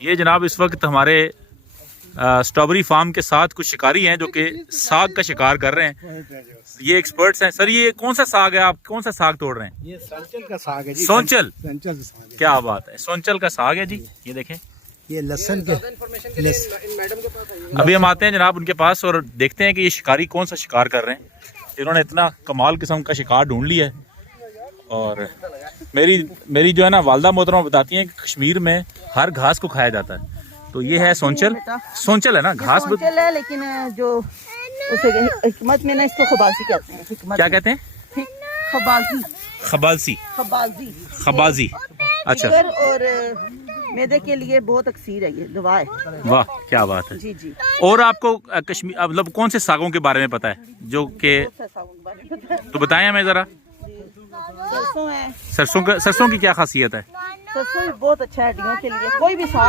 ये जनाब इस वक्त हमारे स्ट्रॉबेरी फार्म के साथ कुछ शिकारी हैं जो कि साग का शिकार कर रहे हैं। ये एक्सपर्ट्स हैं। सर ये कौन सा साग है, आप कौन सा साग तोड़ रहे हैं? ये सोंचल का साग है जी। सोंचल साग है। क्या बात है, सोंचल का साग है जी। ये देखें, ये लहसुन के अभी हम आते हैं जनाब उनके पास और देखते हैं कि ये शिकारी कौन सा शिकार कर रहे हैं। इन्होंने इतना कमाल किस्म का शिकार ढूंढ लिया है। और मेरी जो है ना वालदा मोहतरमा बताती हैं कि कश्मीर में हर घास को खाया जाता है। तो ये है सोंचल। सोंचल है ना घास, सोंचल है, लेकिन जो उसे हिकमत में ना इसको खबाजी कहते हैं। हिकमत क्या कहते हैं? खबाजी। खबाजी। खबाजी। खबाजी। अच्छा। और मैदे के लिए बहुत अक्सीर है, ये दवा है। वाह क्या बात है जी जी। और आपको कश्मीर मतलब कौन से सागों के बारे में पता है जो कि, तो बताएं हमें जरा। सरसों है। सरसों की क्या खासियत है? सरसों भी बहुत अच्छा है हड्डियों के लिए। कोई भी साग